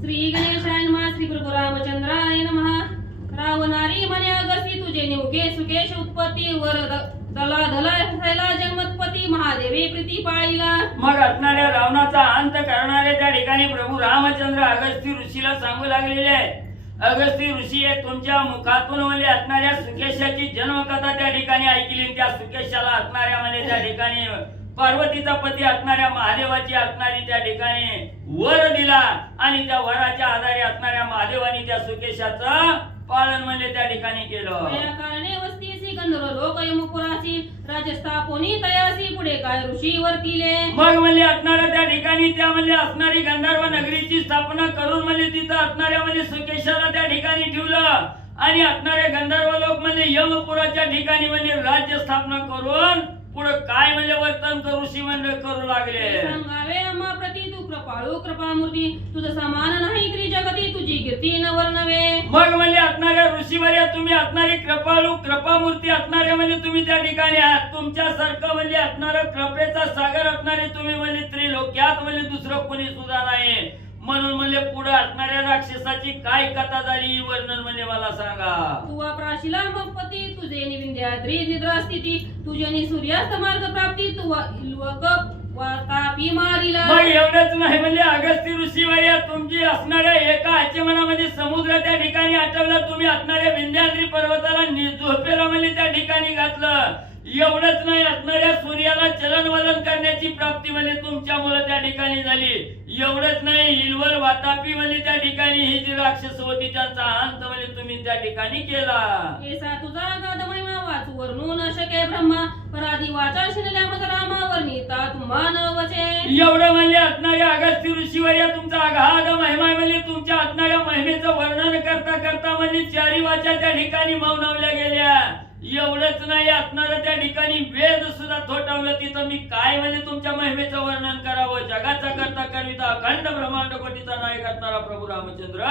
श्री गणेशाय नमः श्री प्रभु रामचंद्राय नमः. रावणारी म्हणे अगसी तुझे निवके सुकेश उत्पत्ती वर द- दला धला थैला जन्मत्पती महादेवी प्रीती पाळीला. मग असणाऱ्या रावणाचा अंत करणारे त्या ठिकाणी प्रभू रामचंद्र अगस्ती ऋषीला सांगू लागलेले आहे अगस्ती ऋषी हे तुमच्या मुखातून म्हणजे असणाऱ्या सुकेशाची जन्मकथा त्या ठिकाणी ऐकली त्या सुकेशाला असणाऱ्या म्हणजे त्या ठिकाणी पार्वतीचा पती असणाऱ्या महादेवाची असणारी त्या ठिकाणी वर दिला आणि त्या वराच्या आधारे असणाऱ्या महादेवानी त्या सुकेशाचं पालन म्हणजे त्या ठिकाणी केलं. या कारणे वस्तीसी गंधर्व लोक यमपुरासी राजस्थापोनी तयासी पुढे काय ऋषी वर्तिले मग म्हणजे असणाऱ्या त्या ठिकाणी त्या म्हणजे असणारी गंधर्व नगरीची स्थापना करून म्हणजे तिथं असणाऱ्या म्हणजे सुकेशाला त्या ठिकाणी ठेवलं. आणि असणारे गंधर्व लोक म्हणजे यमपुराच्या ठिकाणी म्हणजे राज्य स्थापना करून पुढे काय म्हणजे वर्तन करू शिवण करू लागले? सांगावे आम्हा प्रती तू कृपाळू कृपामूर्ती. तुझं समान नाही त्रिजगती तुझी कीर्ती न वर्णवे. मग म्हणजे असणाऱ्या ऋषीवर्या तुम्ही असणारी कृपाळू कृपामूर्ती असणारे म्हणजे तुम्ही त्या ठिकाणी आहात. तुमच्यासारखं म्हणजे असणारं कृपेचा सागर असणारे तुम्ही म्हणजे त्रिलोक्यात म्हणजे दुसरं कोणी सुद्धा नाही. म्हणून म्हणजे पुढे असणाऱ्या राक्षसाची काय कथा झाली? वर्णन म्हणजे मला सांगा. तू प्राशिला मग पती तुझे निविंध्याद्री निद्रा स्थिती तुझे नि सूर्यास्त मार्ग प्राप्ती तू एवढंच नाही म्हणजे अगस्ती ऋषीवर्या तुमची असणाऱ्या एका आचमनामध्ये समुद्र त्या ठिकाणी आठवला तुम्ही असणाऱ्या विंध्याद्री पर्वताला झोपेला म्हणजे त्या ठिकाणी घातलं. एवढंच नाही असणाऱ्या सूर्याला चलन वलन करण्याची प्राप्ती म्हणजे तुमच्यामुळे त्या ठिकाणी झाली. एवढंच नाही हिलवर वातापी म्हणजे त्या ठिकाणी ही जी राक्षस होती त्यांचा अंत म्हणजे तुम्ही त्या ठिकाणी केला. ऐसा तुझा गाद महिमा वाचू वर्णू न शके ब्रह्मा पराधी वाचा शिनल्या मज रामा वर्णिता तुम्हा न वचे. एवढं म्हणजे असणाऱ्या अगस्ती ऋषीवर या तुमचा अगाध महिमा म्हणजे तुमच्या असणाऱ्या महिमेचं वर्णन करता करता म्हणजे चारी वाचा त्या ठिकाणी मौनवल्या गेल्या. एवढंच नाही असणारं त्या ठिकाणी वेद सुद्धा थोटवलं तिथं. मी काय म्हणजे तुमच्या महिमेचं वर्णन करावं? जगाचा करता कविता अखंड ब्रह्मांड कोटीचा नायक असणारा प्रभू रामचंद्र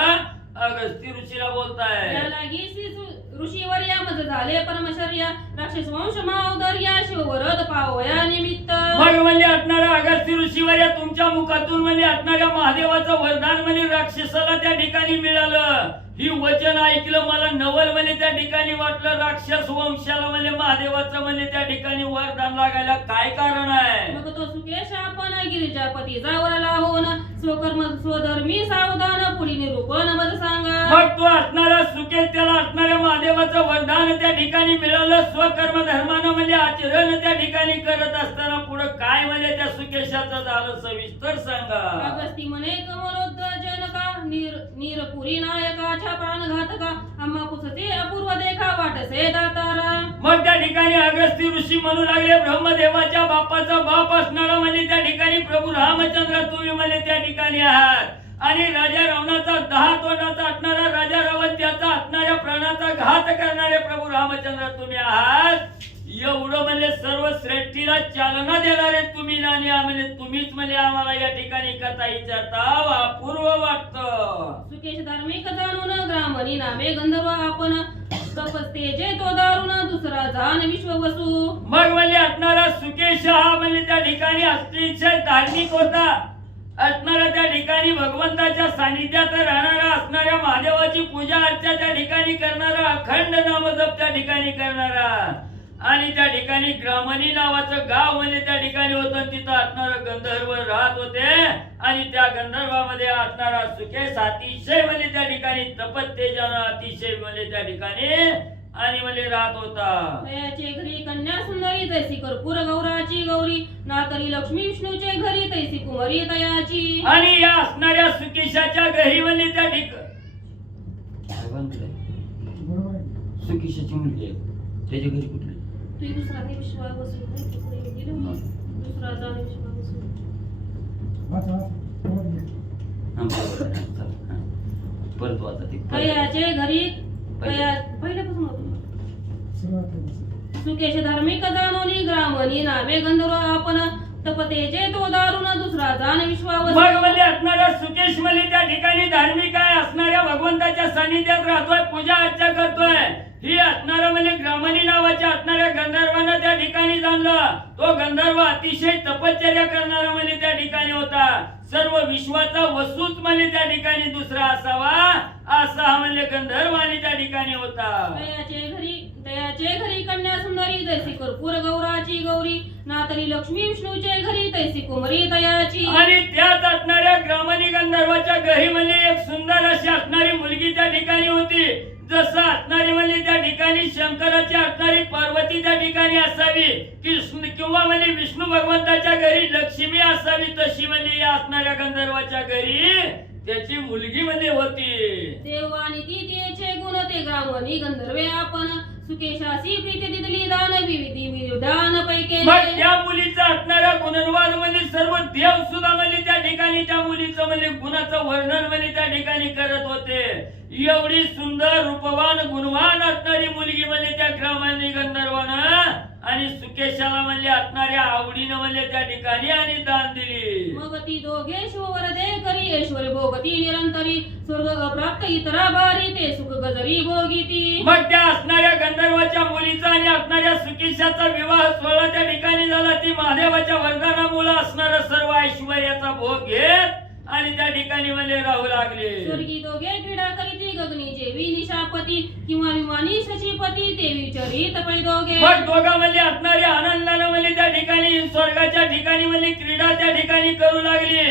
अगस्ती ऋषीला बोलताय. या लागी श्री सु- ऋषीवर या मज झाले परमशर्या राक्षस वंश मावदर्या शिववरद पावया निमित्त. मग म्हणजे असणाऱ्या अगस्ती ऋषीवर या तुमच्या मुखातून म्हणजे असणाऱ्या महादेवाचं वरदान म्हणजे राक्षसाला त्या ठिकाणी मिळालं. ही वचन ऐकलं मला नवल म्हणजे त्या ठिकाणी वाटलं राक्षस वंशाला म्हणजे महादेवाचं म्हणजे त्या ठिकाणी वरदान लागायला काय कारण आहे? मग तो सुकेश आपण गिरिजापती जावराला होन स्वकर्म स्वधर्मी सावधान पुढी निरूपण मज सांगा. मग तो असणारा सुकेश त्याला असणाऱ्या महादेवाचं वरदान त्या ठिकाणी मिळालं स्वकर्म धर्मानं म्हणजे आचरण त्या ठिकाणी करत असताना पुढे काय म्हणजे त्या सुकेशाचं झालं सविस्तर सांगा. अगस्ती म्हणे कमलोद्दजनका नीर नीरपुरी नायकाच्या प्राणघातका आम्हा कुसते अपूर्व देखा वाटसे दातारा. मग त्या ठिकाणी अगस्ती ऋषी म्हणू लागले ब्रह्मदेवाच्या बापाचा बाप असणारा म्हणजे त्या ठिकाणी प्रभू रामचंद्र तुम्ही म्हणजे त्या ठिकाणी आहात. आणि राजा रावणाचा दहा तोंडाचा असणारा राजा रावण त्याचा असणाऱ्या प्राणाचा घात करणारे प्रभू रामचंद्र तुम्ही आहात. एवढं म्हणजे सर्व श्रेष्ठीला चालना देणारे तुम्ही आणि म्हणजे तुम्हीच म्हणजे आम्हाला या ठिकाणी कथा विचारता. अपूर्व वाटतं सुकेश धार्मिक जाणून ग्रामणी नामे गंधर्व आपण. तपस्ते जे तो दारुण दुसरा जाण विश्ववसू मग म्हणजे असणारा सुकेश हा म्हणजे त्या ठिकाणी अतिशय धार्मिक होता. असणारा त्या ठिकाणी भगवंताच्या सानिध्यात राहणारा असणाऱ्या महादेवाची पूजा अर्चा त्या ठिकाणी करणारा अखंड नामजप त्या ठिकाणी करणारा. आणि त्या ठिकाणी ग्रामणी नावाचं गाव म्हणजे त्या ठिकाणी होतं तिथं असणारा गंधर्व राहत होते. आणि त्या गंधर्वामध्ये असणारा सुकेश अतिशय म्हणजे त्या ठिकाणी तपत्तेजानं अतिशय म्हणजे त्या ठिकाणी आणि म्हणजे राहत होता. तयाचे घरी कन्या सुंदरी तैसी कर्पूर गौराची गौरी नातरी लक्ष्मी विष्णूचे घरी तैसी कुमारी तयाची. आणि या असणाऱ्या सुकेशाच्या घरी म्हणजे त्या ठिक सुकेशाची मुलगी आहे. त्याच्या घरी कुठली तू दुसरा काही विश्वास बसू नाही, तू पुढे गेली होती. दुसरा जाण विश्वास बसू परत वाचा. ते तयाचे घरी तया पहिल्यापासून होतं. सुकेश धार्मिक जाणोनी ग्रामणी नामे गंधर्व आपण तपतेचे तो दारुण दुसरा जाण विश्वास मग म्हणजे असणाऱ्या सुकेश म्हणजे त्या ठिकाणी धार्मिक आहे असणाऱ्या भगवंताच्या सानिध्यात राहतोय पूजा अर्चा करतोय. ही असणारा म्हणजे ग्रामणी नावाच्या असणाऱ्या गंधर्वानं त्या ठिकाणी जाणलं. तो गंधर्व अतिशय तपश्चर्या करणारा म्हणजे त्या ठिकाणी होता. सर्व विश्वाचा वस्तूच म्हणजे त्या ठिकाणी दुसरा असावा असा म्हणजे गंधर्व आणि त्या ठिकाणी होता. तयाचे घरी कन्या सुंदरी तैसी कर्पूर गौराची गौरी नातली लक्ष्मी विष्णूचे घरी तैसी कुमरी तयाची आणि त्याच असणाऱ्या ग्रामणी गंधर्वाच्या घरी म्हणजे एक सुंदर अशी असणारी मुलगी त्या ठिकाणी होती. जसं असणारी म्हणजे त्या ठिकाणी शंकराची असणारी पार्वती त्या ठिकाणी असावी कृष्ण किंवा म्हणजे विष्णू भगवंताच्या घरी लक्ष्मी असावी तशी म्हणजे या असणाऱ्या गंधर्वाच्या घरी त्याची मुलगी म्हणजे होती. आणि ती तेचे गुण ते ग्रामणी गंधर्वे आपण सुकेशासी प्रीती दिदली दान विविधी विधान पैके मग त्या मुलीचा असणारा गुणवाद म्हणजे सर्व देव सुद्धा म्हणजे त्या ठिकाणी त्या मुलीचं म्हणजे गुणाचं वर्णन म्हणजे त्या ठिकाणी करत होते. एवढी सुंदर रूपवान गुणवान असणारी मुलगी म्हणजे त्या ग्रामांनी गंधर्वानं आणि सुकेशाला म्हणजे असणाऱ्या आवडीनं म्हणजे त्या ठिकाणी आणि दान दिली. मग ती दोघे शिववरदे करी ऐश्वर भोगती निरंतरी. स्वर्ग अप्राप्त इतरा बारी ते सुख गजरी भोगिती. मग त्या असणाऱ्या गंधर्वाच्या मुलीचा आणि असणाऱ्या सुकेशाचा विवाह सोहळा त्या ठिकाणी झाला. ती महादेवाच्या वरदानामुळे असणारा सर्व ऐश्वर्याचा भोग घेत आणि त्या ठिकाणी म्हणजे राहू लागले. स्वर्गी दोघे क्रीडा करीती गगनी जेवी निशापती किंवा विमानी शशीपती ते विचरित पै दोघे. मग दोघांमध्ये असणारे आनंदानं म्हणजे त्या ठिकाणी स्वर्गाच्या ठिकाणी म्हणजे क्रीडा त्या ठिकाणी करू लागली.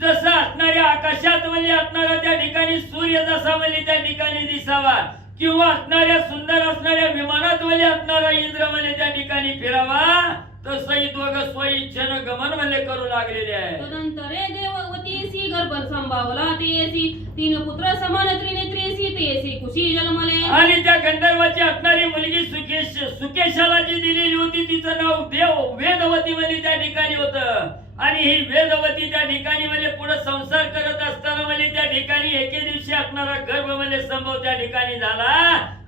जसं असणाऱ्या आकाशात म्हणजे असणारा त्या ठिकाणी सूर्य जसा म्हणजे त्या ठिकाणी दिसावा. किंवा असणाऱ्या सुंदर असणाऱ्या विमानात म्हणजे असणारा इंद्र म्हणजे त्या ठिकाणी फिरावा. तसंही दोघं स्वइच्छेनं गमन म्हणजे करू लागलेले आहे. तदंतरे देववतीसी गर्भ संभावला तेसी तीन पुत्र समान त्रिनेत्रेसी तेसी कुशी जन्मले आणि त्या गंधर्वाची असणारी मुलगी सुकेश सुकेशाला जी दिलेली होती. तिचं नाव देव वेदवती म्हणजे त्या ठिकाणी होतं. आणि ही वेदवती त्या ठिकाणी म्हणजे पुढे संसार करत असताना म्हणजे त्या ठिकाणी एके दिवशी असणारा गर्भ म्हणजे संभव त्या ठिकाणी झाला.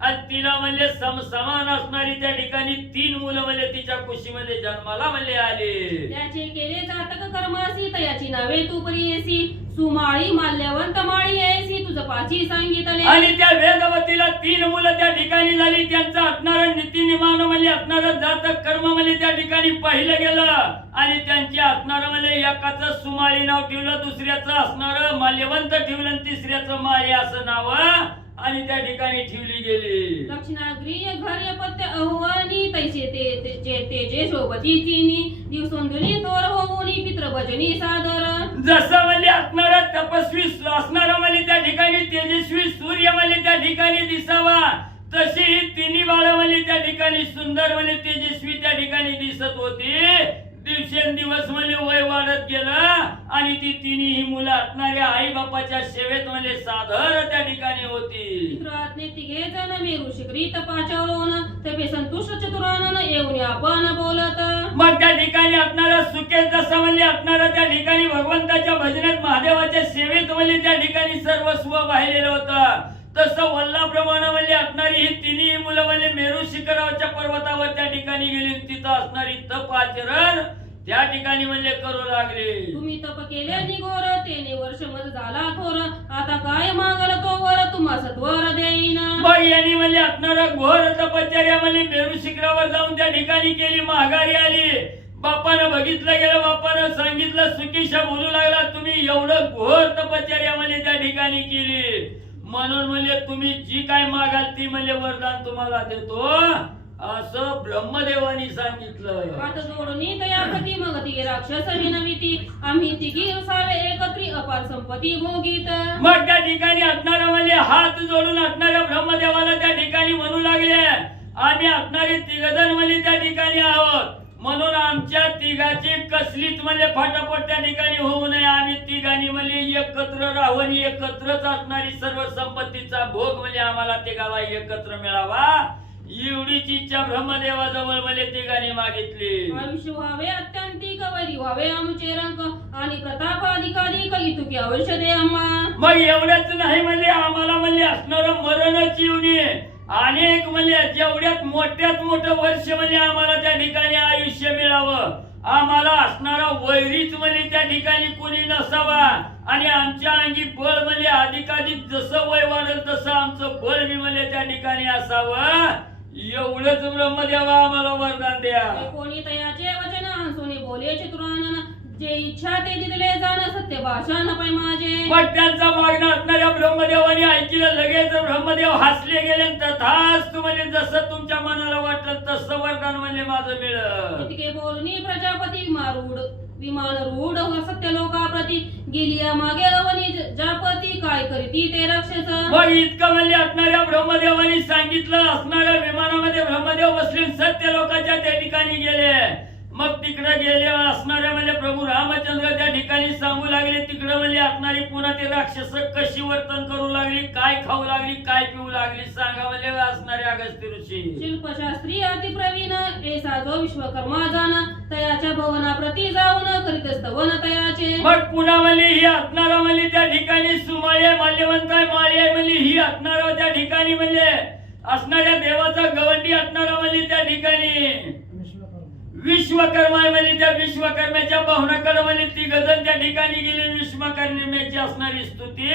आणि तिला म्हणजे सम समान असणारी त्या ठिकाणी तीन मुलं म्हणजे तिच्या कुशीमध्ये जन्माला म्हणजे आले. त्याचे केले जातक कर्मासी तयाची नावे तू परियेसी सुमाळी माल्यवंत माळी येसी तुझ पाची सांगितले. आणि त्या वेदवतीला तीन मुलं त्या ठिकाणी झाली त्यांचं असणारं नीतिनिमान म्हणजे असणारं जातक कर्म म्हणजे त्या ठिकाणी पाहिलं गेलं. आणि त्यांची असणारं म्हणजे एकाचं सुमाळी नाव ठेवलं दुसऱ्याचं असणारं माल्यवंत ठेवलं तिसऱ्याचं माळी असं नाव आणि त्या ठिकाणी ठेवली गेली. दक्षिणाग्रीय घर्य पत्य अहुवानी तैसे ते ते- जे तेजे शोभती तिनी दिवसोंदुनी थोर होऊनी पित्र भजनी सादर. जसं म्हणजे असणारा तपस्वी असणारा म्हणजे त्या ठिकाणी तेजस्वी सूर्य म्हणजे त्या ठिकाणी दिसावा. तशी ही तिन्ही बाळ म्हणजे त्या ठिकाणी सुंदर म्हणजे तेजस्वी त्या ठिकाणी दिसत होती. दिवसेंदिवस म्हणजे वय वाढत गेलं आणि ती तिन्ही मुलं असणाऱ्या आई बापाच्या सेवेत म्हणजे सादर त्या ठिकाणी होती. तिघे जण संतुष्ट चतुरानन येऊन आपण बोलत. मग त्या ठिकाणी असणारा जसं म्हणजे असणारा त्या ठिकाणी भगवंताच्या भजनात महादेवाच्या सेवेत म्हणजे त्या ठिकाणी सर्वस्व वाहिलेलं होतं. तसं वल्लाप्रमाणे म्हणजे असणारी ही तिन्ही मुलं म्हणजे मेरू शिखरावरच्या पर्वतावर त्या ठिकाणी गेली तिथं असणारी तप आचरण त्या ठिकाणी म्हणजे करू लागले. तुम्ही तप केले निगोर तेने वर्ष मज झाला थोर. आता काय मागल तो वर? तुम्हा सत्वर देईन. मग यांनी असणारा घोर तपश्चर्या म्हणजे मेरू शिखरावर जाऊन त्या ठिकाणी केली माघारी आली. बापानं बघितलं गेलं बापानं सांगितलं सुकीशा बोलू लागला तुम्ही एवढं घोर तपश्चर्या म्हणजे त्या ठिकाणी केली. म्हणून म्हणजे तुम्ही जी काय मागाल ती म्हणजे वरदान तुम्हाला देतो. असं ब्रह्मदेवानी सांगितलं हात जोडणी तयापती मग ती राक्षस विनविती आम्ही तिघी असावे एकत्री अपार संपत्ती भोगीत. मग त्या ठिकाणी असणारा म्हणजे हात जोडून असणाऱ्या ब्रह्मदेवाला त्या ठिकाणी म्हणू लागले. आम्ही असणारे तिघजण म्हणजे त्या ठिकाणी आहोत. म्हणून आमच्या तिघाची कसलीच म्हणजे फाटाफट त्या ठिकाणी होऊ नये. आम्ही तिघांनी म्हणजे एकत्र राहू आणि एकत्रच असणारी सर्व संपत्तीचा भोग म्हणजे आम्हाला तिघाला एकत्र मिळावा. एवढीच इच्छा ब्रह्मदेवाजवळ म्हणजे तिघांनी मागितली. आयुष्य व्हावे अत्यंतिक वैरी व्हावे आमचे रंग आणि प्रताप अधिकाधिक इतुकी आयुष्य दे आम्हा. मग एवढंच नाही म्हणजे आम्हाला म्हणजे असणारं मरणच येऊ नये अनेक म्हणजे जेवढ्यात मोठ्यात मोठं वर्ष म्हणजे आम्हाला त्या ठिकाणी आयुष्य मिळावं. आम्हाला असणारा वैरीच म्हणजे त्या ठिकाणी कोणी नसावा. आणि आमच्या अंगी बळ म्हणजे अधिकाधिक जसं वय वाढेल तसं आमचं बळ मी म्हणजे त्या ठिकाणी असावं. एवढंच ब्रह्मदेवा आम्हाला वरदान द्या. कोणी तयाचे वचन हंसोनी बोले चतुरानन जे इच्छा ते दिले जाण सत्य भाषण पै माझे. मग त्यांचा मागणं असणाऱ्या ब्रह्मदेवाने ऐकलं लगेच ब्रह्मदेव हसले गेले तथाच म्हणजे जसं तुमच्या मनाला वाटलं तसं वरदान म्हणजे माझं मिळत. इतके बोलणी प्रजापती मारूड विमान रूढ सत्य लोकाप्रती. गेली मागे अवनी जापती काय करीती ते राक्षस? मग इतकं म्हणजे असणाऱ्या ब्रह्मदेवाने सांगितलं असणाऱ्या विमानामध्ये ब्रह्मदेव बसले सत्य लोकांच्या त्या ठिकाणी गेले. मग तिकडे गेले असणाऱ्या म्हणजे प्रभू रामचंद्र त्या ठिकाणी सांगू लागले तिकडे म्हणजे असणारी पुन्हा ते राक्षस कशी वर्तन करू लागली काय खाऊ लागली काय पिऊ लागली सांगा म्हणजे असणारे अगस्त्य ऋषी. शिल्पशास्त्री अति प्रवीण ऐसा जो विश्वकर्मा जाण तयाच्या भवनाप्रती जाऊन करीत स्तवन तयाचे. मग पुन्हा म्हणली ही असणारा म्हणली त्या ठिकाणी सुमाळी आहे माल्यवंत आहे माळी आहे म्हणली ही असणारा त्या ठिकाणी म्हणजे असणाऱ्या देवाचा गवंडी असणारा म्हणली त्या ठिकाणी. विश्वकर्मा म्हणजे त्या विश्वकर्म्याच्या भावनाकडे म्हणजे ती गजन त्या ठिकाणी गेली विश्वकर्म्याची असणारी स्तुती.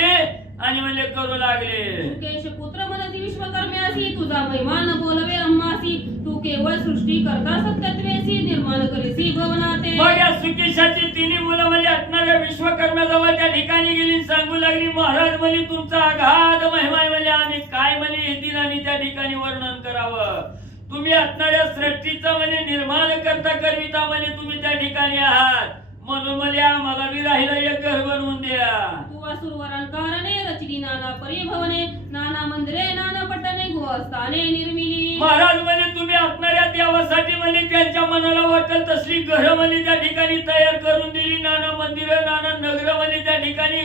आणि म्हणजे करू लागले. केश पुत्र म्हणती विश्वकर्म्यासी तुझा महिमान बोलवे अम्मासी तू केवळ सृष्टी करता सत्यत्वेसी निर्माण करीसी भवनाते. या सुकेशाची तिन्ही मुलं म्हणजे असणाऱ्या विश्वकर्म्याजवळ त्या ठिकाणी गेली सांगू लागली महाराज म्हणजे तुमचा अगाध महिमा म्हणजे आम्ही काय म्हणजे येतील आणि त्या ठिकाणी वर्णन करावं. तुम्ही असणाऱ्या सृष्टीचं म्हणजे निर्माण करता करविता म्हणजे तुम्ही त्या ठिकाणी आहात. म्हणून म्हणजे आम्हाला बी राहिला एक घर बनवून द्या. तू असुरवरण कारणे रचिली नाना परिभवने नाना मंदिरे नाना निर्मिली. महाराज म्हणजे तुम्ही असणाऱ्या देवासाठी म्हणजे त्यांच्या मनाला तसली घरं म्हणजे त्या ठिकाणी तयार करून दिली. नाना मंदिरं नाना नगर म्हणजे त्या ठिकाणी.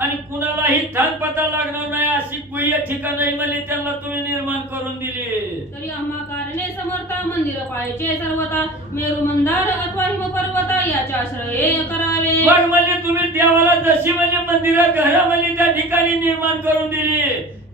आणि कुणालाही थान पता लागणार नाही अशी गुह्य ठिकाणं म्हणजे त्यांना तुम्ही निर्माण करून दिली. तरी आम्हा कारणे समर्था मंदिर पाहिजे सर्वता मेरू मंदार अथवा हिम पर्वता याच्या आश्रये करावे. पण म्हणजे तुम्ही देवाला जशी म्हणजे मंदिरं घरं म्हणजे त्या ठिकाणी निर्माण करून दिली.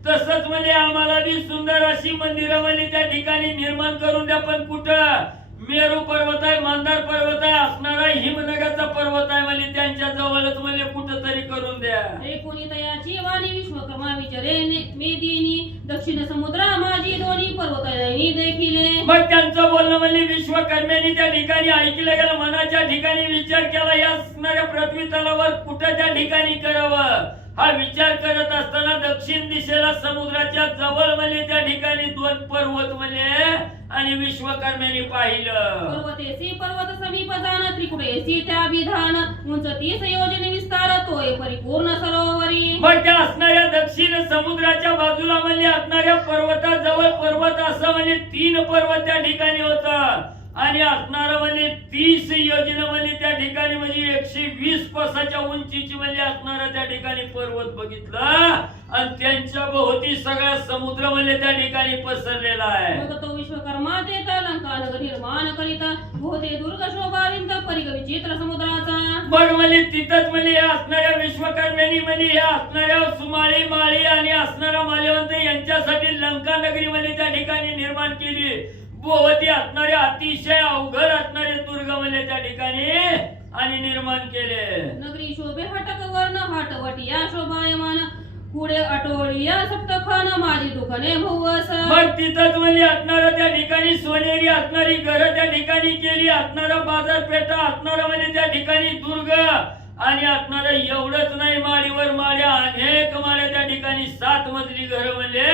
तसंच म्हणजे आम्हाला बी सुंदर अशी मंदिरं म्हणजे त्या ठिकाणी निर्माण करून द्या पण कुठं? मेरू पर्वत आहे मंदार पर्वत आहे असणारा हिमनगाचा पर्वत आहे म्हणजे त्यांच्या जवळच म्हणजे कुठं तरी करून द्या. कोणी तयाची वाणी विश्वकर्मा विचारे मेदिनी दक्षिण समुद्र माझी दोन्ही पर्वतांनी देखिले मग त्यांचं बोलणं म्हणजे विश्वकर्म्यांनी त्या ठिकाणी ऐकलं गेलं मनाच्या ठिकाणी विचार केला या असणाऱ्या पृथ्वी तलावर कुठं त्या ठिकाणी करावं? हा विचार करत असताना दक्षिण दिशेला समुद्राच्या जवळ म्हणजे त्या ठिकाणी दोन पर्वत म्हणजे आणि विश्वकर्म्यांनी पाहिलं. पर्वतेसी पर्वत समीप जाण त्रिकुटेसी त्या विधान उंच तीस योजने विस्तार तोय परिपूर्ण सरोवरी. मग त्या असणाऱ्या दक्षिण समुद्राच्या बाजूला म्हणजे असणाऱ्या पर्वताजवळ पर्वत असं म्हणजे तीन पर्वत त्या ठिकाणी होत आणि असणारं म्हणजे तीस योजना म्हणजे त्या ठिकाणी म्हणजे एकशे वीस कोसाच्या उंचीची म्हणजे असणारा त्या ठिकाणी पर्वत बघितलं. आणि त्यांच्या भोवती सगळा समुद्र म्हणजे त्या ठिकाणी पसरलेला आहे. मग तो विश्वकर्मा देता लंका नगर निर्माण करिता भोते दुर्ग शोभाविंत परिग विचित्र समुद्राचा. मग म्हणजे तिथंच म्हणजे या असणाऱ्या विश्वकर्म्यांनी म्हणजे या असणाऱ्या सुमाळी माळी आणि असणाऱ्या माल्यवंत यांच्यासाठी लंका नगरी म्हणजे त्या ठिकाणी निर्माण केली. भोवती असणारे अतिशय अवघड असणारे दुर्ग म्हणजे त्या ठिकाणी आणि निर्माण केले. नगरी शोभे हटक वर्ण हटवटिया शोभायमान. पुढे अटोळिया सप्तखान माझी दुखने भुवस मग तिथंच म्हणजे असणारं त्या ठिकाणी सोनेरी असणारी घरं त्या ठिकाणी केली असणारा बाजारपेठा असणारा म्हणजे त्या ठिकाणी दुर्ग. आणि असणारं एवढंच नाही माळीवर माळ्या अनेक माळ्या त्या ठिकाणी सात मजली घरं म्हणजे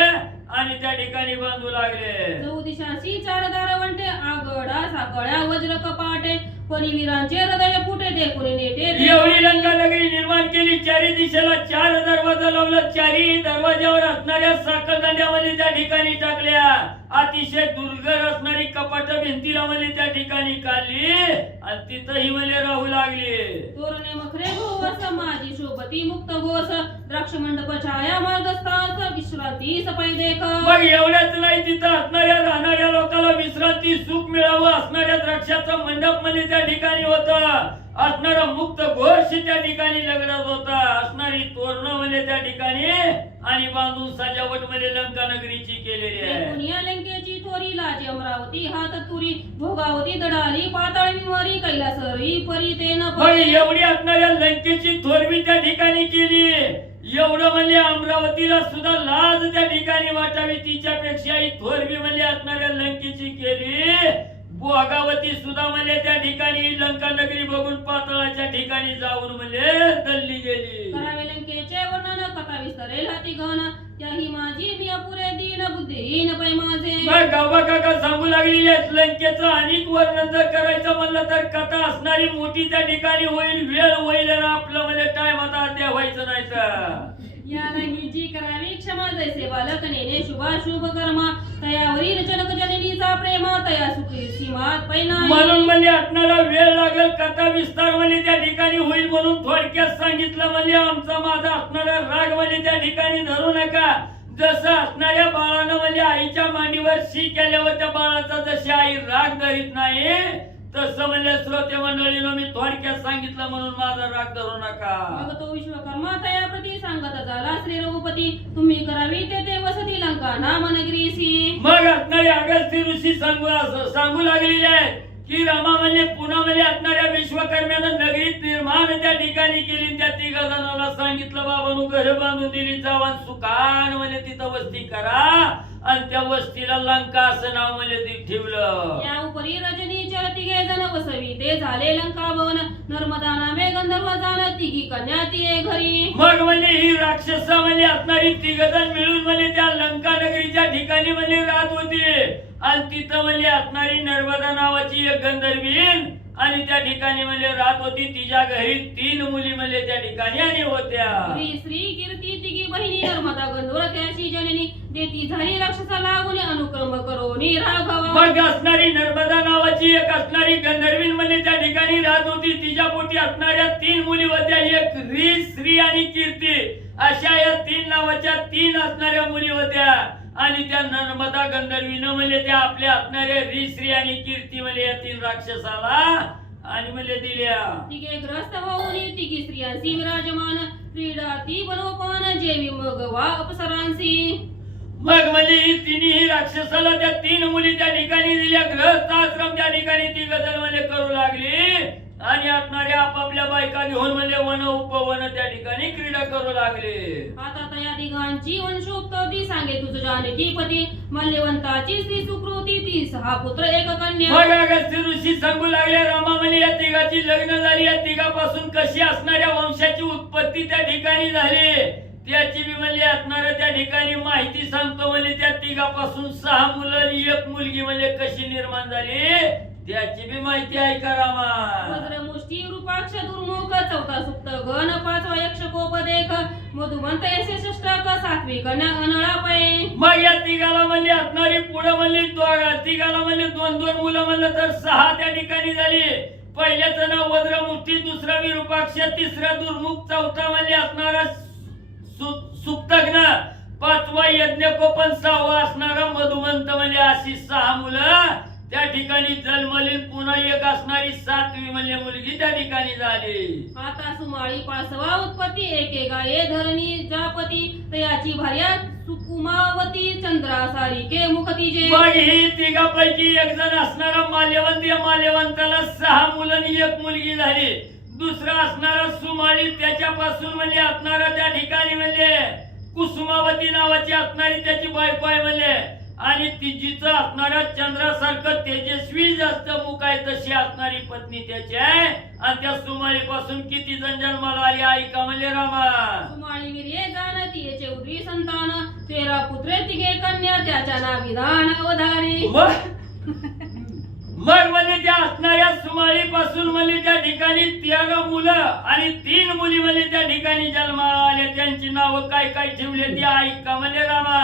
आणि त्या ठिकाणी बांधू लागले. चौदिशाशी चार दारवंटे आगडा साकळ्या वज्र कपाटे परिवीरांचे हृदय फुटे देखुनी नेते एवढी लंका नगरी निर्माण केली चारी दिशेला चार दरवाजा लावला चारी दरवाजावर असणाऱ्या साखरदांड्यामध्ये त्या ठिकाणी टाकल्या. अतिशय दुर्गर असणारी कपाट भिंतीला म्हणजे त्या ठिकाणी काढली आणि तिथंही म्हणजे राहू लागली. तोरणे मखरे भोवस माझी शोभती मुक्त घोष द्राक्ष मंडप छाया मार्गस्थास विश्रांती सपाई देख. मग एवढ्याच नाही तिथं असणाऱ्या राहणाऱ्या लोकांना विश्रांती सुख मिळावं असणाऱ्या द्राक्षाचं मंडप म्हणजे त्या ठिकाणी होतं. असणारा मुक्त घोष त्या ठिकाणी लग्नात होता. असणारी तोरणं म्हणजे त्या ठिकाणी आणि बांधून सजावट म्हणजे लंका नगरीची केलेली आहे. पुनिया लंकेची थोरी लाजी अमरावती हात तुरी भोगावती दडाली पाताळ विमारी कैलासरी परी मग एवढी असणाऱ्या लंकेची थोरवी त्या ठिकाणी केली. एवढं म्हणजे अमरावतीला सुद्धा लाज त्या ठिकाणी वाटावी तिच्यापेक्षाही थोरवी म्हणजे असणाऱ्या लंकेची केली. भोगावती सुद्धा म्हणजे त्या ठिकाणी लंका नगरी बघून पातळाच्या ठिकाणी जाऊन म्हणजे दल्ली गेली. करावे लंकेचे वर्णन कथा विस्तरेल हाती घन. त्याही माझी मी अपुरे दीन बुद्धिहीन पै माझे. गावा काका सांगू लागलेली आहेत लंकेचं अनेक वर्णन जर करायचं म्हणलं तर कथा असणारी मोठी त्या ठिकाणी होईल वेळ होईल आणि आपलं म्हणजे टाइम आता अद्या व्हायचं नाही तर. याला ही जी करावी क्षमा जैसे बालक नेने शुभाशुभ कर्म. तयावरील जनक जननीचा प्रेम तया सुखी सीमा पैना म्हणून म्हणजे आपणाला वेळ लागेल कथा विस्तार म्हणजे त्या ठिकाणी होईल म्हणून थोडक्यात सांगितलं म्हणजे आमचा माझा असणारा राग म्हणजे त्या ठिकाणी धरू नका. जसं असणाऱ्या बाळानं म्हणजे आईच्या मांडीवर शी केल्यावर त्या बाळाचा जशी आई राग धरीत नाही तसं म्हणजे श्रोते मंडळीनं मी थोडक्यात सांगितलं म्हणून माझा राग धरू नका. मग तो विश्वकर्मा तया प्रती सांगत झाला श्री रघुपती तुम्ही करावी ते ते वसती लंका. नाम नगरीसी. मग असणारे अगस्ती ऋषी सांगू सांगू लागलेले आहेत की रमा म्हणजे पुन्हा मध्ये असणाऱ्या विश्वकर्म्यानं नगरीत निर्माण त्या ठिकाणी केली त्या तिघ जणांना सांगितलं बाबानु घर बांधून दिली जावान सुखान म्हणजे तिथं वस्ती करा. आणि त्या वस्तीला लंका असं नाव म्हणजे ती ठेवलं. या उपरी रजनीच्या तिघे जण वसवी ते झाले लंका भवन. नर्मदा नामे गंधर्व जाण. तिघी कन्या तिये घरी. मग म्हणजे ही राक्षस म्हणजे असणारी तिघजण मिळून म्हणजे त्या लंका नगरीच्या ठिकाणी म्हणजे राहत होती. आणि तिथं म्हणजे असणारी नर्मदा नावाची एक गंधर्वीन आणि त्या ठिकाणी म्हणजे राहत होती. तिच्या घरी तीन मुली म्हणजे त्या ठिकाणी आणि होत्या. श्री श्री कीर्ती तिघी बहिणी नर्मदा गंधर्व त्याची जननी. देती झाली राक्षसा लागून अनुक्रम करो राघवा मग असणारी नर्मदा नावाची एक असणारी गंधर्वीन म्हणजे त्या ठिकाणी राहत होती. तिच्या पोटी असणाऱ्या तीन मुली होत्या एक री श्री आणि कीर्ती. अशा या तीन नावाच्या तीन असणाऱ्या मुली होत्या आणि त्या नर्मदा गंधर्वीनं म्हणजे त्या आपल्या असणाऱ्या री श्री आणि कीर्ती म्हणजे या तीन राक्षसाला आणि म्हणजे दिल्या. तिघे ग्रस्त होऊन तिघी स्त्रियांसी विराजमान क्रीडा ती बनोपान जेवी मग वा अप्सरांसी मग म्हणजे तिन्ही राक्षसाला त्या तीन मुली त्या ठिकाणी दिल्या ग्रहस्थ आश्रम त्या ठिकाणी ती गजल म्हणजे करू लागली. आणि असणाऱ्या आपापल्या बायका घेऊन म्हणजे वन उपवन त्या ठिकाणी क्रीडा करू लागले. आता तया दिघांची वंशोक्त ती सांगे तुझ जानकी पती. मल्यवंताची स्त्री सुकृती ती सहा पुत्र एक मग कन्या अगस्त्य ऋषी सांगू लागले रामा म्हणे या तिघाची लग्न झाली या तिघापासून कशी असणाऱ्या वंशाची उत्पत्ती त्या ठिकाणी झाली? त्याची बी म्हणजे असणाऱ्या त्या ठिकाणी माहिती सांगतो म्हणजे त्या तिघापासून सहा मुलं आणि एक मुलगी म्हणजे कशी निर्माण झाली? त्याची बी माहिती आहे का रामा मुष्टी रूपाक्ष दुर्मुख चौथा सुप्त गण पाचवा यक्ष कोपदेख मधुमंत यशे षष्टक सातवी कन्या अनळा पै मग या तिघाला म्हणजे असणारी पुढे म्हणली तिघाला म्हणजे दोन दोन मुलं म्हणलं तर सहा त्या ठिकाणी झाली. पहिल्याचं नाव वज्रमुष्टी दुसरा विरूपाक्ष तिसरा दुर्मुख चौथा म्हणजे असणारा सुप्तग्न पाचवा यज्ञकोपन सहावा असणारा मधुमंत म्हणजे अशी सहा मुलं. त्या ठिकाणी जन्मलीन पुन्हा एक असणारी सातवी म्हणजे मुलगी त्या ठिकाणी झाली. आता सुमाळी पाचवा उत्पत्ती एके गाये धरणी जापती. तयाची भार्या सुकुमावती चंद्रा सारिके मुख तिजे मग ही तिघापैकी एक जण असणारा माल्यवंत या माल्यवंताला सहा मुलं आणि एक मुलगी झाली. दुसरा असणारा सुमाळी त्याच्यापासून म्हणजे असणारा त्या ठिकाणी म्हणजे कुसुमावती नावाची असणारी त्याची बायको आहे म्हणजे. आणि तिजीचं असणाऱ्या चंद्रासारखं तेजस्वी जास्त मुख आहे तशी असणारी पत्नी त्याची आहे. आणि त्या सुमाळी पासून किती जण जन्माला आली ऐका म्हणजे रामा सुमाळी मिरिये जाण तिचे उदरी संतान. तेरा पुत्रे तिघे कन्या त्याच्या नाविधान अवधारी मग म्हणजे त्या असणाऱ्या सुमाळी पासून म्हणजे त्या ठिकाणी तेरा मुलं आणि तीन मुली म्हणजे त्या ठिकाणी जन्माला आल्या त्यांची नावं काय काय ठेवले ते ऐका म्हणजे रामा.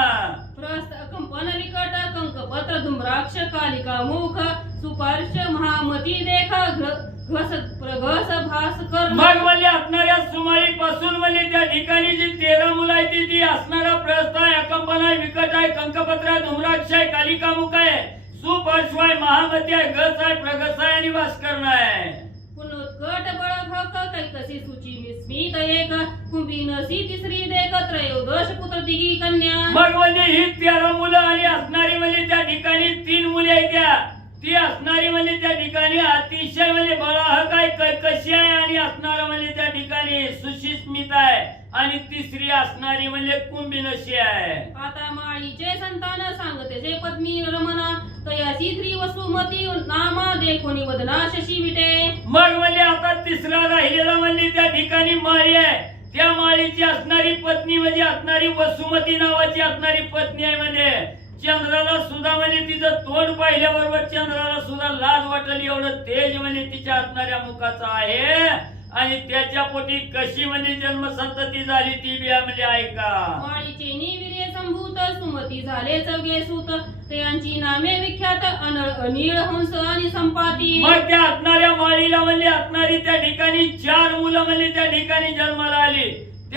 प्रस्थ कंपन विकट कंकपत्र धुम्राक्ष कालिका मुख सुपर्श महामती देख घस प्रघस भास्कर. मग म्हणजे असणाऱ्या सुमाळी पासून म्हणजे त्या ठिकाणी जी तेरा मुलं आहे ती ती असणारा प्रस्थ आहे अकंपन आहे विकट आहे कंकपत्र धुम्राक्ष आहे कालिकामुख आहे. सुपर्श्व आहे महामती आहे गस आहे प्रगस आहे आणि भास्कर आहे पुनोत्कट बळ भक कैकसी सुची विस्मित एक कुंभिनसी तिसरी देख त्रयोदश पुत्र तिघी कन्या. मग म्हणजे ही तेरा मुलं आणि असणारी म्हणजे त्या ठिकाणी तीन मुली आहेत त्या. ती असणारी म्हणजे त्या ठिकाणी अतिशय म्हणजे बळाहक आहे क- कशी आहे आणि असणारा म्हणजे त्या ठिकाणी सुशिस्मित आहे. आणि तिसरी असणारी म्हणजे कुंभिनशी आहे. आता माळीचे संतान सांगते जे पत्नी रमना तयासी स्त्री वसुमती नामा दे कोणी वदना शशी विटे. मग म्हणजे आता तिसरा राहिलेला म्हणजे त्या ठिकाणी माळी आहे. त्या माळीची असणारी पत्नी म्हणजे असणारी वसुमती नावाची असणारी पत्नी आहे म्हणजे चंद्राला सुद्धा म्हणजे तिचं तोंड पाहिल्याबरोबर चंद्राला सुद्धा लाज वाटली एवढं तेज म्हणजे तिच्या असणाऱ्या मुखाचं आहे. आणि त्याच्या पोटी कशी म्हणजे जन्मसंतती झाली ती बी म्हणजे ऐका. माळीचे निविर्य संभूत सुमती झाले चौघे सूत. त्यांची नामे विख्यात अनळ अनिळ हंस आणि संपाती. मग त्या असणाऱ्या माळीला म्हणजे असणारी त्या ठिकाणी चार मुलं म्हणजे त्या ठिकाणी जन्माला आली.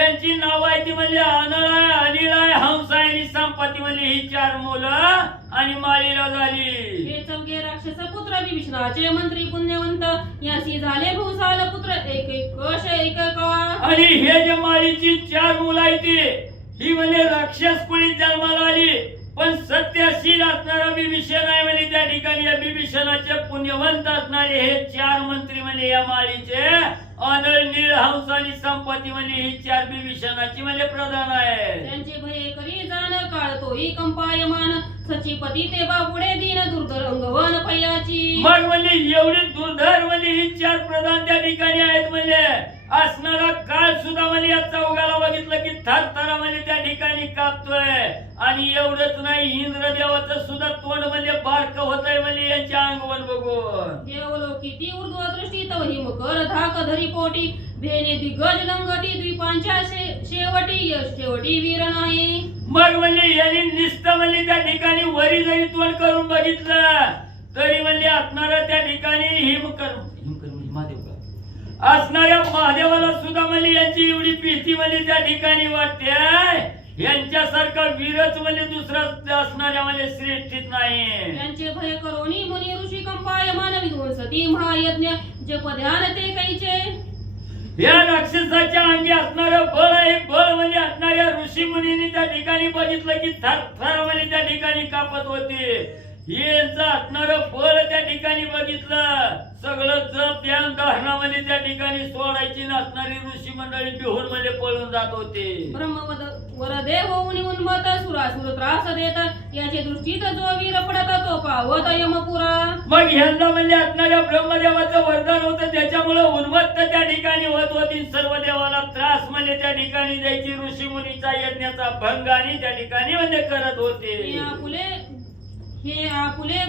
त्यांची नाव आहे ती म्हणजे अनळ आहे अनिल आहे हंस आहे आणि संपत्ती म्हणजे ही चार मुलं आणि माळीला झाली. हे चौघे राक्षस पुत्र विभीषणाचे मंत्री पुण्यवंत. यासी झाले भूसाल पुत्र एक एक कश एक का? आणि हे जे माळीची चार मुलं आहे ती ही म्हणजे राक्षस कुळीत जन्माला आली. पण सत्यशील असणारा बिभीषण आहे म्हणजे त्या ठिकाणी. या बिभीषणाचे पुण्यवंत असणारे हे चार मंत्री म्हणजे या माळीचे. अनल नीळ हंस आणि संपत्ती म्हणजे ही चार बिभीषणाची म्हणजे प्रधान आहे त्यांचे भये करी जाण काळ तोही कंपायमान. सचिपती ते बापुडे दीन दुर्धर अंगवन पयाची मग म्हणजे एवढी दुर्धर म्हणजे ही चार प्रधान त्या ठिकाणी आहेत म्हणजे. असणारा काळ सुद्धा म्हणजे या चौघाला बघितलं की थर थरा म्हणजे त्या ठिकाणी कापतोय. आणि एवढंच नाही इंद्रदेवाचं सुद्धा तोंड म्हणजे बारक होत आहे म्हणजे यांच्या अंगवन बघून. देवलोकी ती ऊर्ध्व दृष्टी तवही मकर धाक धरी पोटी भेने दिग्गज लंगती द्वीपांच्या शे- शेवटी यश शेवटी वीर नाही. मग म्हणजे यांनी निस्त म्हणजे त्या ठिकाणी वरी जरी तोंड करून बघितलं तरी म्हणजे असणारा त्या ठिकाणी हिमकर हिमकर म्हणजे महादेव का? असणाऱ्या महादेवाला सुद्धा म्हणजे यांची एवढी भीती म्हणजे त्या ठिकाणी वाटते. यांच्यासारखा वीरच म्हणजे दुसरा असणाऱ्या म्हणजे श्रेष्ठीत नाही. त्यांचे भय करोनी मुनी ऋषी कंपायमान विध्वंसती महायज्ञ जप ध्यान ते कैचे. या राक्षसाच्या अंगी असणारं बळ आहे. बळ म्हणजे असणाऱ्या ऋषी मुनींनी त्या ठिकाणी बघितलं की थर थर म्हणजे त्या ठिकाणी कापत होते. यांचं असणारं बळ त्या ठिकाणी बघितलं. सगळं जप ध्यान धारणामध्ये त्या ठिकाणी सोडायची नसणारी ऋषी मंडळी बिहून मध्ये पळून जात होते. वरदेव होऊन उन्मत सुरासुर त्रास देत याचे दृष्टीत जो वीर पडत तो पावत यमपुरा. मग ह्यांना म्हणजे असणाऱ्या ब्रह्मदेवाचं वरदान होतं त्याच्यामुळे उन्मत्त त्या ठिकाणी होत होती. सर्व देवाला त्रास म्हणजे त्या ठिकाणी द्यायची ऋषी मुनीचा यज्ञाचा भंग आणि त्या ठिकाणी म्हणजे करत होते. हे हे आपुले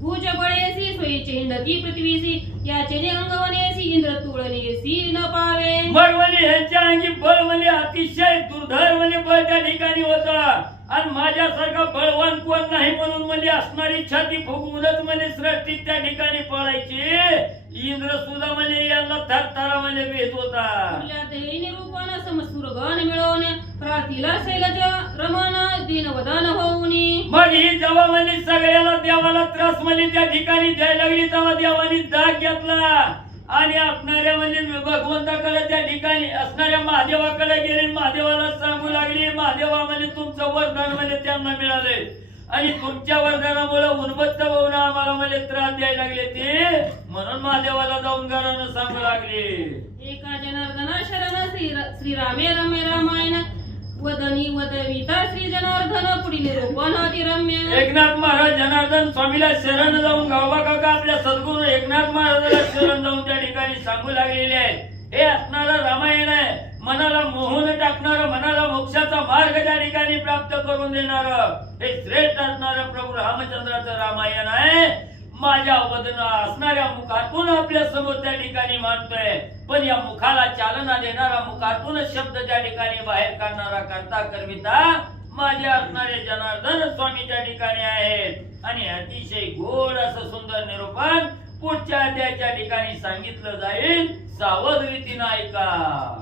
भुज बळेसी सोयीचे चेंडती पृथ्वीसी या चेने अंगवनेसी इंद्र तुळनेसी न पावे. बळवणे म्हणजे ह्यांच्या अंगी बळवणे अतिशय दुर्धर म्हणजे बळ त्या ठिकाणी होता. आणि माझ्यासारखा बळवान कोण नाही म्हणून म्हणजे असणारी छाती फुगवूनच म्हणजे सृष्टीत त्या ठिकाणी पळायची इंद्र सुद्धा म्हणजे यांना थरथरा म्हणजे भेट होता निरूपण समसुरगण मिळवणे प्रार्थीला शैलज रमण दीनवदन होऊनी. मग ही जेव्हा म्हणजे सगळ्याला देवाला त्रास म्हणजे त्या ठिकाणी द्यायला लागली तेव्हा देवानी दाग घेतला. आणि असणाऱ्या म्हणजे भगवंताकडे त्या ठिकाणी असणाऱ्या महादेवाकडे गेले महादेवाला सांगू लागली महादेवा म्हणजे तुमचं वरदान म्हणजे त्यांना मिळाले. आणि तुमच्या वरदानामुळे उन्मत्त होऊन आम्हाला म्हणजे त्रास द्यायला लागले ते. म्हणून महादेवाला जाऊन घरानं सांगू लागले. एका जनार्दना शरण श्री श्रीरामे रमे रामायण. वदनी वदविता श्री जनार्दन पुढील निरूपण रम्य एकनाथ महाराज जनार्दन स्वामीला शरण जाऊन गावबा काका आपल्या सद्गुरू एकनाथ महाराजाला शरण जाऊन त्या ठिकाणी सांगू लागलेले आहेत. हे असणारं रामायण आहे. मनाला मोहून टाकणारं मनाला मोक्षाचा मार्ग त्या ठिकाणी प्राप्त करून देणार हे श्रेष्ठ असणार प्रभू रामचंद्राचं रामायण आहे. माझ्या वदन असणाऱ्या मुखातून आपल्यासमोर त्या ठिकाणी मानतोय पण या मुखाला चालना देणारा मुखातून शब्द त्या ठिकाणी बाहेर काढणारा करता करविता माझे असणारे जनार्दन स्वामी त्या ठिकाणी आहेत. आणि अतिशय गोड असं सुंदर निरूपण पुढच्या अध्यायाच्या ठिकाणी सांगितलं जाईल. सावध रीतीनं ऐका.